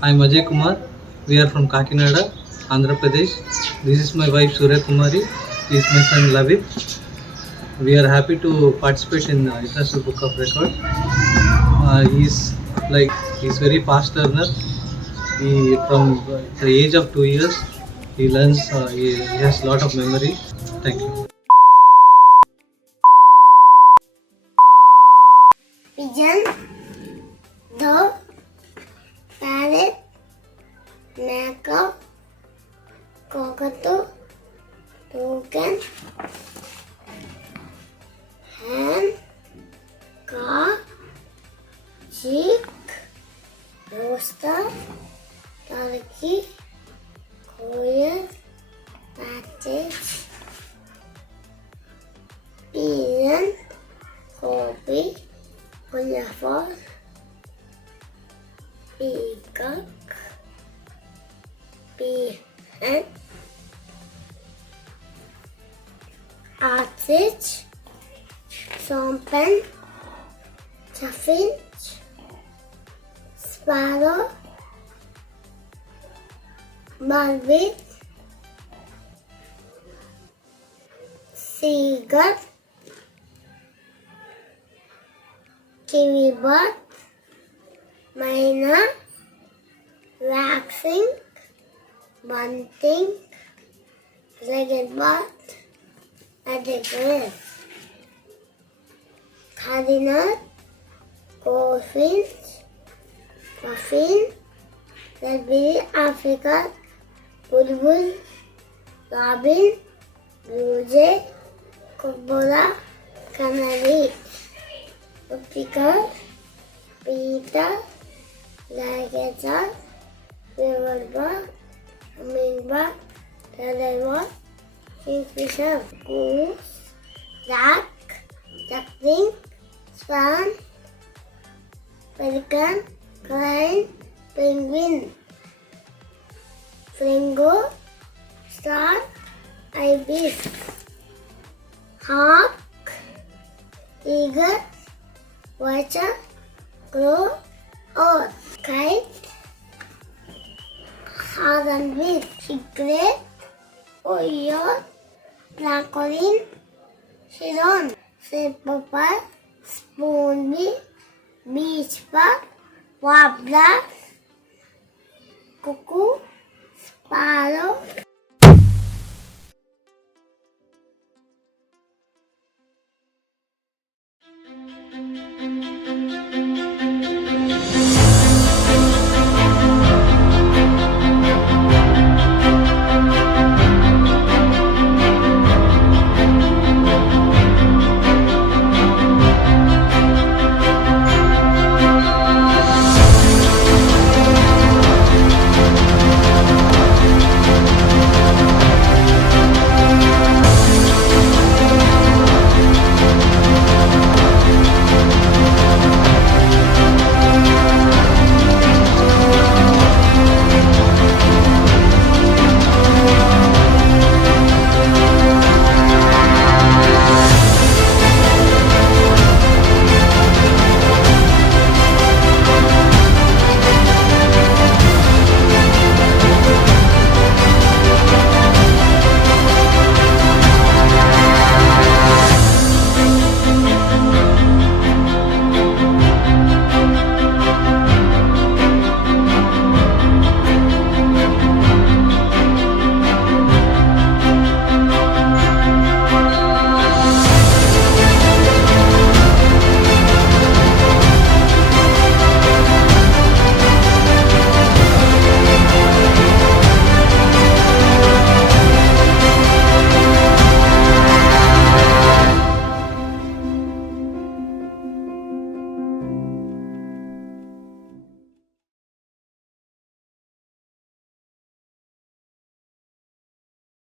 I'm Ajay Kumar. We are from Kakinada, Andhra Pradesh. This is my wife Surya Kumari. He is my son Lavith. We are happy to participate in International Book of Record. Like he's very fast learner. He from the age of 2 years he learns. He has lot of memory. Thank you. Pigeon, dog, parrot, macaw, cockatoo, toucan, hen, cock, chick, rooster, turkey, quail, partridge, pigeon, copy, Gulliver, peacock, peahen, ostrich, swampin, chaffinch, sparrow, buzzard, seagull, kiwi bird, myna, waxing, bunting, legged bird, addergrass, cardinal, goldfinch, puffin, red-bellied african, bulbul, robin, blue jay, kookaburra, canary, woodpecker, peter, alligator, riverbird, hummingbird, turtlebird, kingfisher, goose, duck, duckling, swan, pelican, crane, penguin, flamingo, star, ibis, hawk, eagle, vulture, crow, owl, kite, hornbill, eaglet, oyot, placoline, heron, sandpiper, spoonbill, beach bug, warbler, cuckoo,